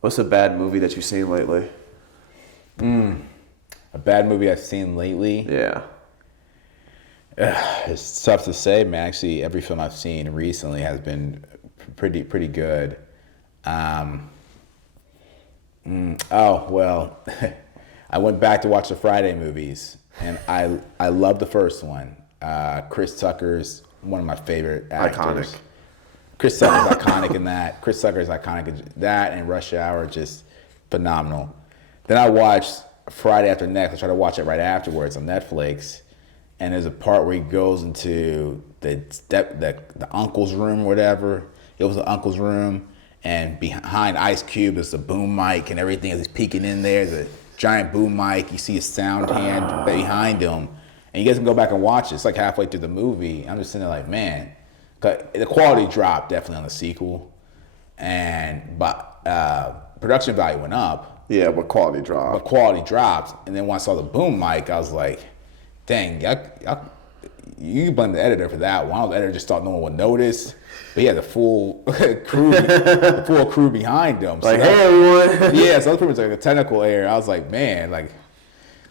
What's a bad movie that you've seen lately? A bad movie I've seen lately. Yeah. It's tough to say, man. Actually, every film I've seen recently has been pretty good. Um, oh well, I went back to watch the Friday movies, and I love the first one. Chris Tucker's one of my favorite actors. Iconic. Chris Tucker's iconic in that. Chris Tucker's iconic in that, and Rush Hour, just phenomenal. Then I watched Friday After Next. I tried to watch it right afterwards on Netflix, and there's a part where he goes into the uncle's room, or whatever. It was the uncle's room, and behind Ice Cube there's a boom mic and everything. As he's peeking in there, there's a giant boom mic. You see his sound hand behind him, and you guys can go back and watch it. It's like halfway through the movie. I'm just sitting there like, man. The quality dropped definitely on the sequel, but production value went up. Yeah, but quality dropped. But quality dropped, and then when I saw the boom mic, I was like, "Dang, you can blame the editor for that one." The editor just thought no one would notice, but he had the full crew behind him. So like, hey everyone. Yeah, so that was pretty much like a technical error. I was like, man, like.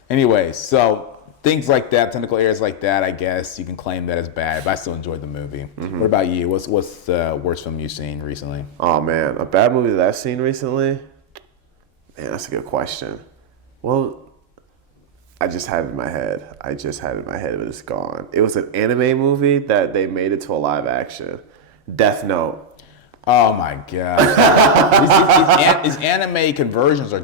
Anyway, so. Things like that, technical errors like that, I guess you can claim that as bad, but I still enjoyed the movie. Mm-hmm. What about you? What's the worst film you've seen recently? Oh man, a bad movie that I've seen recently? Man, that's a good question. Well, I just had it in my head, but it's gone. It was an anime movie that they made it to a live action. Death Note. Oh my god! These anime conversions are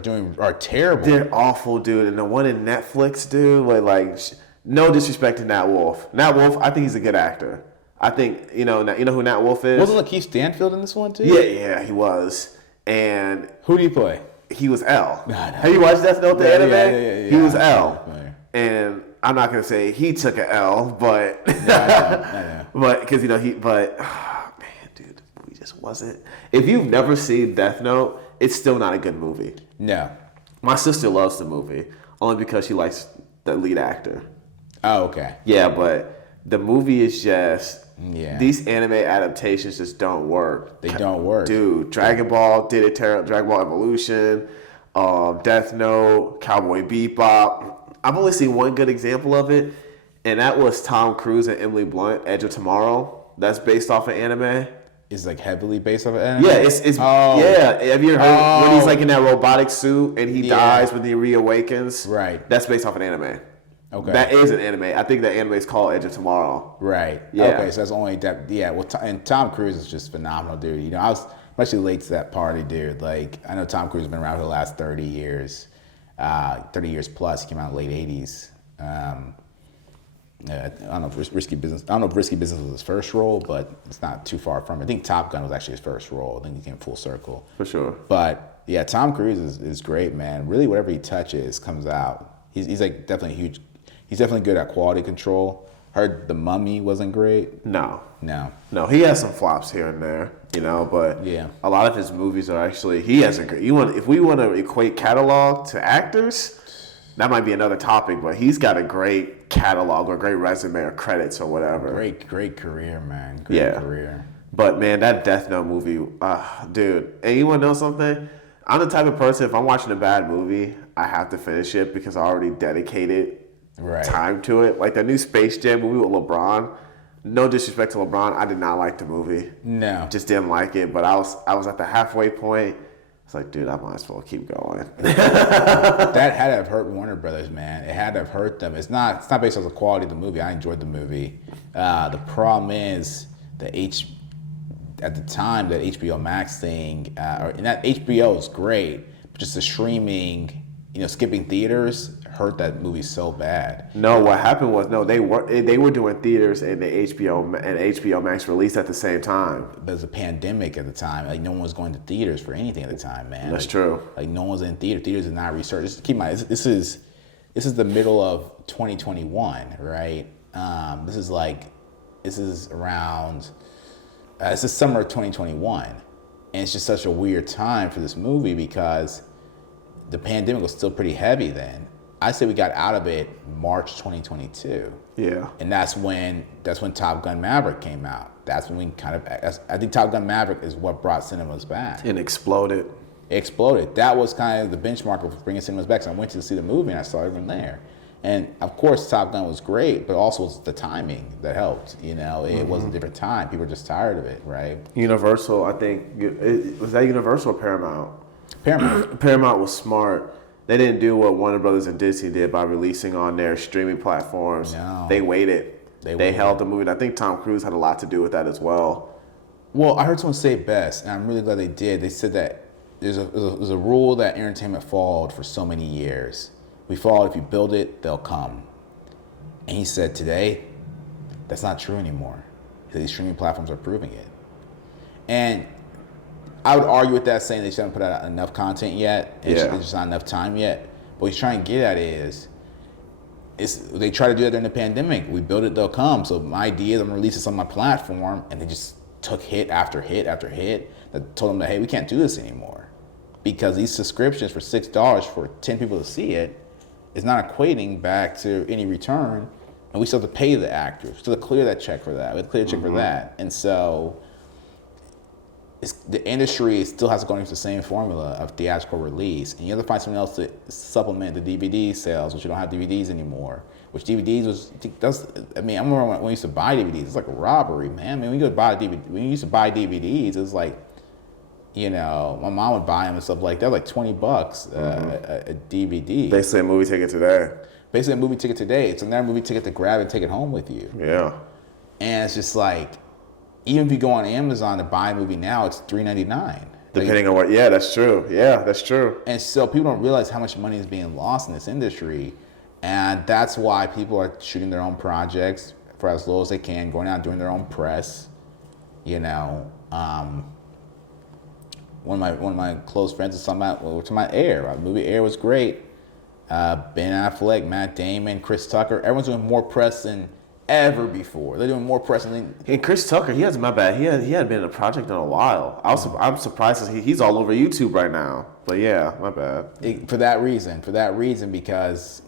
terrible. They're awful, dude. And the one in Netflix, dude, like no disrespect to Nat Wolff. Nat Wolff, I think he's a good actor. I think you know who Nat Wolff is. Wasn't Lakeith Stanfield in this one too? Yeah, he was. And who do you play? He was L. No. Have you watched Death Note, the anime? Yeah. He was L. And I'm not gonna say he took an L, but I know. but because just wasn't. If you've never seen Death Note, it's still not a good movie. No. My sister loves the movie only because she likes the lead actor. Oh, okay. Yeah, but the movie is just these anime adaptations just don't work. They don't work. Dude, Dragon Ball did it terrible. Dragon Ball Evolution, Death Note, Cowboy Bebop. I've only seen one good example of it, and that was Tom Cruise and Emily Blunt, Edge of Tomorrow. That's based off of anime. Is like heavily based off of anime? Yeah, it's yeah. Have you heard when he's like in that robotic suit and he dies when he reawakens? Right. That's based off an anime. Okay. That is an anime. I think that anime is called Edge of Tomorrow. Right. Yeah. Okay, so that's only that. Yeah. Well, and Tom Cruise is just phenomenal, dude. You know, I'm actually late to that party, dude. Like, I know Tom Cruise has been around for the last 30 years, 30 years plus. He came out in the late 80s. I don't know if Risky Business was his first role, but it's not too far from it. I think Top Gun was actually his first role. I think he came full circle. For sure. But yeah, Tom Cruise is great, man. Really, whatever he touches comes out. He's like definitely huge. He's definitely good at quality control. Heard The Mummy wasn't great. No. No. He has some flops here and there, but yeah, a lot of his movies are actually he has a great. If we want to equate catalog to actors, that might be another topic. But he's got a great catalog or great resume or credits or whatever. Great career, man. Great career. But man, that Death Note movie, dude. And you want to know something? I'm the type of person, if I'm watching a bad movie, I have to finish it because I already dedicated time to it. Like the new Space Jam movie with LeBron. No disrespect to LeBron, I did not like the movie. No. Just didn't like it. But I was at the halfway point. It's like, dude, I might as well keep going. That had to have hurt Warner Brothers, man. It had to have hurt them. It's not based on the quality of the movie. I enjoyed the movie. The problem is at the time that HBO Max thing, and that HBO is great, but just the streaming, skipping theaters hurt that movie so bad. No, what happened was they were doing theaters and the HBO Max released at the same time. There was a pandemic at the time. Like no one was going to theaters for anything at the time, man. That's true. Like no one was in theater. Theaters did not research. Just keep in mind, this is the middle of 2021, right? This is around. This is summer of 2021, and it's just such a weird time for this movie because the pandemic was still pretty heavy then. I say we got out of it March 2022. Yeah. And that's when Top Gun Maverick came out. That's when we I think Top Gun Maverick is what brought cinemas back. And exploded. It exploded. That was kind of the benchmark of bringing cinemas back. So I went to see the movie and I saw everyone there. And of course, Top Gun was great, but also it's the timing that helped. It was a different time. People were just tired of it, right? Universal, I think, was that Universal or Paramount? Paramount. Paramount was smart. They didn't do what Warner Brothers and Disney did by releasing on their streaming platforms. No. They waited. They held the movie. And I think Tom Cruise had a lot to do with that as well. Well, I heard someone say it best, and I'm really glad they did. They said that there's a rule that entertainment followed for so many years. We followed, if you build it, they'll come. And he said today, that's not true anymore. These streaming platforms are proving it. And I would argue with that, saying they just haven't put out enough content yet. There's just not enough time yet. But what he's trying to get at is they try to do that during the pandemic. We build it, they'll come. So my idea is I'm going to release this on my platform, and they just took hit after hit after hit that told them that, hey, we can't do this anymore. Because these subscriptions for $6 for 10 people to see it is not equating back to any return. And we still have to pay the actors. We still have to clear that check for that. We have to clear the check for that. And so the industry still has to go into the same formula of theatrical release. And you have to find something else to supplement the DVD sales, which you don't have DVDs anymore. Which DVDs I remember when we used to buy DVDs, it's like a robbery, man. I mean, when you used to buy DVDs, it was like, my mom would buy them and stuff like that, like $20 a DVD. Basically a movie ticket today. It's another movie ticket to grab and take it home with you. Yeah. And it's just like, even if you go on Amazon to buy a movie now, it's $3.99. Depending on what, that's true. Yeah, that's true. And so people don't realize how much money is being lost in this industry. And that's why people are shooting their own projects for as low as they can, going out doing their own press. One of my close friends was talking about Air. The movie Air was great. Ben Affleck, Matt Damon, Chris Tucker. Everyone's doing more press than ever before. They're doing more press than. And Chris Tucker, he hadn't been in a project in a while. I'm surprised he's all over YouTube right now. But yeah, my bad. For that reason, because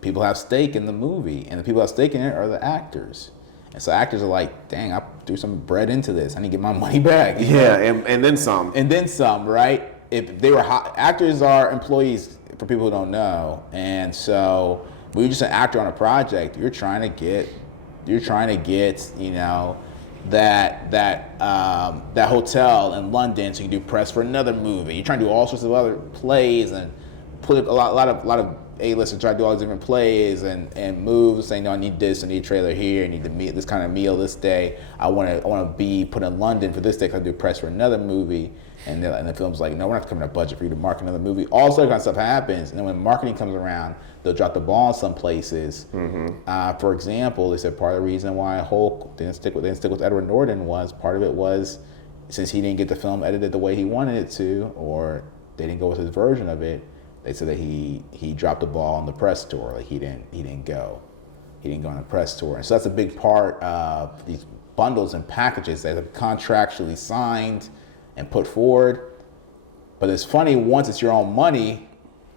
people have stake in the movie, and the people who have stake in it are the actors. And so actors are like, dang, I threw some bread into this. I need to get my money back. And then some. And then some, right? If they were actors are employees, for people who don't know. And so when you're just an actor on a project, you're trying to get, that hotel in London so you can do press for another movie. You're trying to do all sorts of other plays and put a lot of A-listers try to do all these different plays and moves, saying, no, I need this, I need a trailer here, I need this kind of meal this day. I want to be put in London for this day because I do press for another movie. And the film's like, no, we're not coming to budget for you to market another movie. All sorts of kind of stuff happens. And then when marketing comes around, they'll drop the ball in some places. Mm-hmm. For example, they said part of the reason why Hulk didn't stick with Edward Norton was part of it was since he didn't get the film edited the way he wanted it to, or they didn't go with his version of it. They said that he dropped the ball on the press tour. Like he didn't go on the press tour. And so that's a big part of these bundles and packages that are contractually signed and put forward. But it's funny, once it's your own money,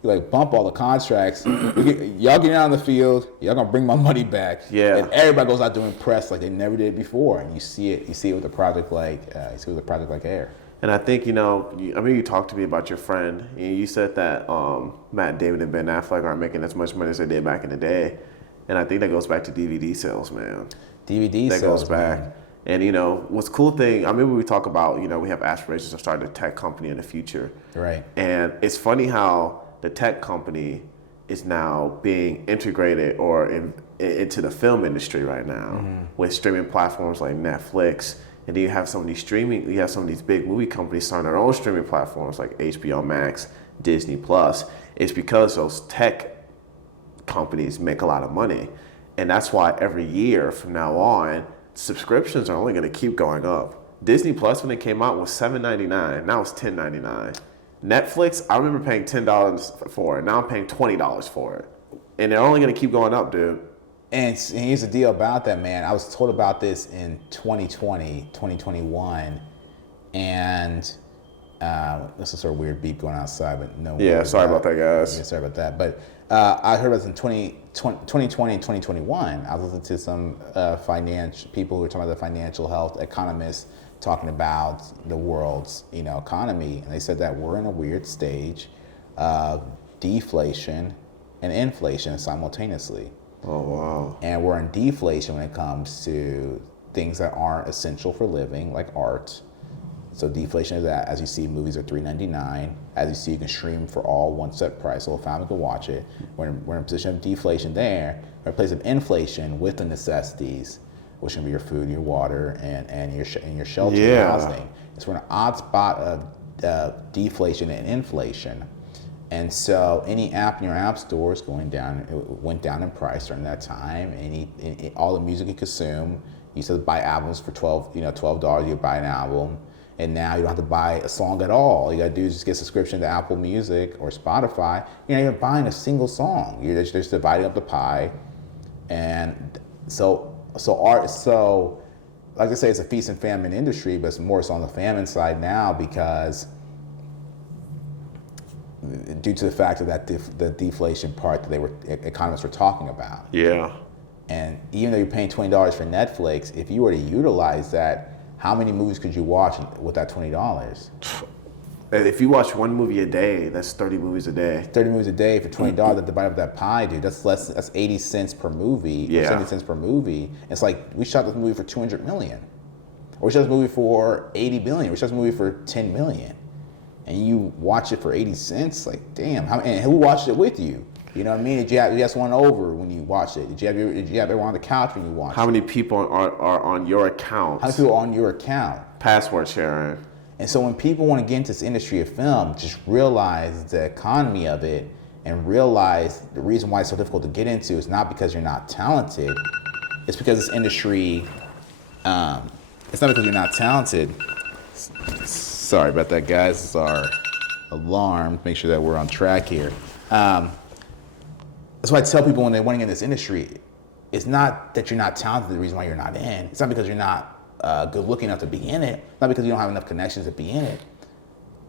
you like bump all the contracts. Y'all get out on the field, y'all gonna bring my money back. Yeah. And everybody goes out doing press like they never did before. And you see it with a project like Air. And I think, you talked to me about your friend. You said that Matt Damon and Ben Affleck aren't making as much money as they did back in the day. And I think that goes back to DVD sales, man. That goes back. Man. And, what's cool thing, I remember we talk about, we have aspirations of starting a tech company in the future. Right. And it's funny how the tech company is now being integrated or into the film industry right now with streaming platforms like Netflix. And then you have some of these big movie companies starting their own streaming platforms like HBO Max, Disney Plus. It's because those tech companies make a lot of money. And that's why every year from now on, subscriptions are only going to keep going up. Disney Plus, when it came out, was $7.99. Now it's $10.99. Netflix, I remember paying $10 for it. Now I'm paying $20 for it. And they're only going to keep going up, dude. And here's the deal about that, man. I was told about this in 2020, 2021. And this is sort of weird beep going outside, but no. Yeah, sorry about that, guys. Yeah, sorry about that. But I heard about this in 2020 and 2021. I was listening to some people who were talking about the financial health economists talking about the world's, economy, and they said that we're in a weird stage of deflation and inflation simultaneously. Oh, wow. And we're in deflation when it comes to things that aren't essential for living, like art. So deflation is that, as you see, movies are $3.99. As you see, you can stream for all one set price, so a family can watch it. We're in a position of deflation there. We're in a place of inflation with the necessities, which can be your food, your water, and your shelter and housing. So we're in an odd spot of deflation and inflation. And so any app in your app store is going down. It went down in price during that time. All the music you consume, you used to buy albums for $12. You buy an album, and now you don't have to buy a song at all. All you gotta do is just get a subscription to Apple Music or Spotify. You're not even buying a single song. You're just dividing up the pie, and so art. So, like I say, it's a feast and famine industry, but it's more so on the famine side now because, due to the fact of the deflation part that economists were talking about. Yeah. And even though you're paying $20 for Netflix, if you were to utilize that, how many movies could you watch with that $20? If you watch one movie a day, that's 30 movies a day. 30 movies a day for $20 to divide up that pie, dude. That's 80 cents per movie. Yeah. 70 cents per movie. It's like we shot this movie for $200 million. Or we shot this movie for $80 billion. We shot this movie for $10 million. And you watch it for 80 cents, like, damn. And who watched it with you? You know what I mean? Did you have someone over when you watched it? Did you have everyone on the couch when you watched it? How many people are on your account? How many people are on your account? Password sharing. And so when people want to get into this industry of film, just realize the economy of it and realize the reason why it's so difficult to get into is not because you're not talented. It's because this industry, it's not because you're not talented. Sorry about that, guys. This is our alarm. Make sure that we're on track here. That's why I tell people when they're wanting in this industry, it's not that you're not talented, the reason why you're not in. It's not because you're not good looking enough to be in it. Not because you don't have enough connections to be in it.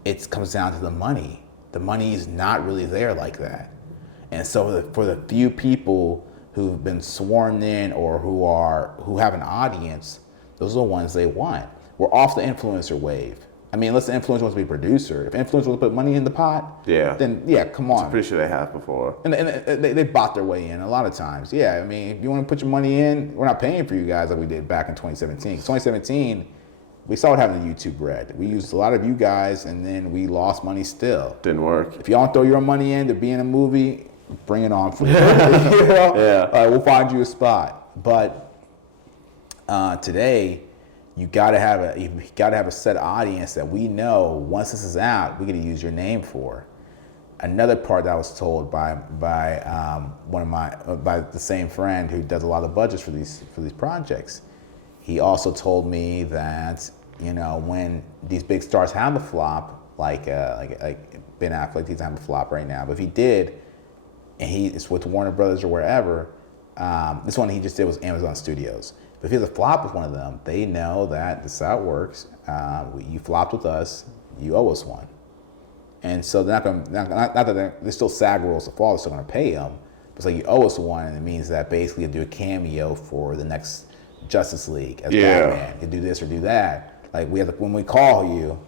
It comes down to the money. The money is not really there like that. And so for the few people who've been sworn in or who have an audience, those are the ones they want. We're off the influencer wave. I mean, unless the influencer wants to be a producer. If influencers want to put money in the pot, then come on. I'm pretty sure they have before. And they bought their way in a lot of times. Yeah, I mean, if you want to put your money in, we're not paying for you guys like we did back in 2017. 2017, we saw what happened to YouTube Red. We used a lot of you guys, and then we lost money still. Didn't work. If y'all want to throw your money in to be in a movie, bring it on for you. Yeah. All right, we'll find you a spot. But today, you gotta have a set audience that we know once this is out, we're gonna use your name for. Another part that I was told by the same friend who does a lot of budgets for these projects. He also told me that when these big stars have a flop, like Ben Affleck, he doesn't have a flop right now, but if he did, and it's with Warner Brothers or wherever, this one he just did was Amazon Studios. But if he has a flop with one of them, they know that this is how it works. You flopped with us, you owe us one. And so they're not that they're still SAG rules to follow, they're still going to pay them. But it's like you owe us one, and it means that basically you do a cameo for the next Justice League as Batman. You do this or do that. Like when we call you,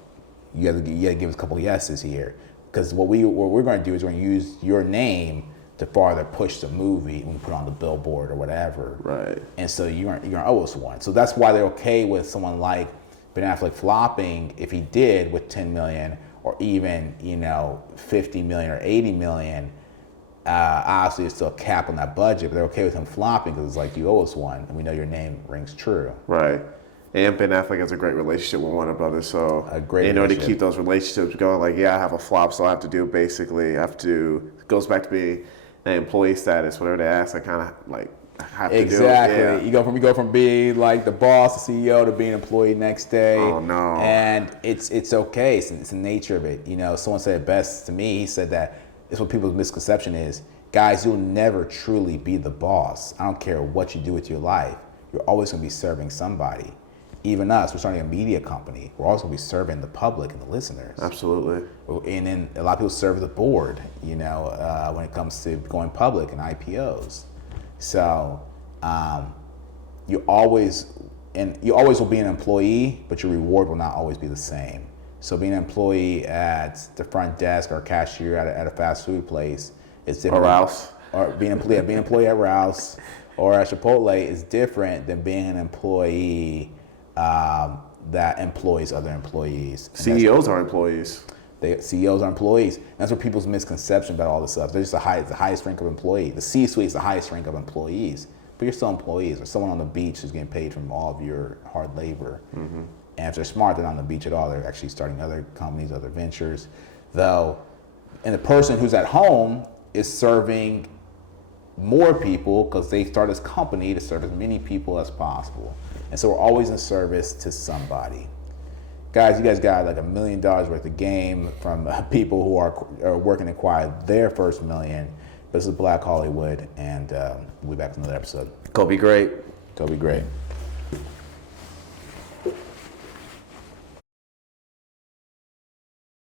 you have to give us a couple yeses here, because what we're going to do is we're going to use your name to farther push the movie when we put on the billboard or whatever. Right. And so you're gonna owe us one. So that's why they're okay with someone like Ben Affleck flopping if he did with 10 million or even 50 million or 80 million. Obviously, it's still a cap on that budget, but they're okay with him flopping because it's like you owe us one, and we know your name rings true. Right. And Ben Affleck has a great relationship with Warner Brothers, so in order to keep those relationships going, like, I have a flop, so I have to do it goes back to being an employee status, whatever they ask, I kind of like have to do it. Exactly. You go from being like the boss, the CEO, to being an employee next day. Oh no. And it's okay. It's the nature of it. Someone said it best to me. He said that it's what people's misconception is. Guys, you'll never truly be the boss. I don't care what you do with your life. You're always going to be serving somebody. Even us, we're starting a media company. We're always going to be serving the public and the listeners. Absolutely. And then a lot of people serve the board, when it comes to going public and IPOs. So you always and you always will be an employee, but your reward will not always be the same. So being an employee at the front desk or cashier at a fast food place is different. Or Rouse. Or being an employee at Rouse or at Chipotle is different than being an employee that employs other employees. And CEOs are employees. CEOs are employees. That's what people's misconception about all this stuff. They're just the highest rank of employee. The C-suite is the highest rank of employees, but you're still employees. Or someone on the beach who's getting paid from all of your hard labor. Mm-hmm. And if they're smart, they're not on the beach at all. They're actually starting other companies, other ventures. Though, and the person who's at home is serving more people because they start this company to serve as many people as possible. And so we're always in service to somebody. Guys, you guys got like $1 million worth of game from people who are working to acquire their first million. This is Black Hollywood, and we'll be back with another episode. Go be great. Go be great.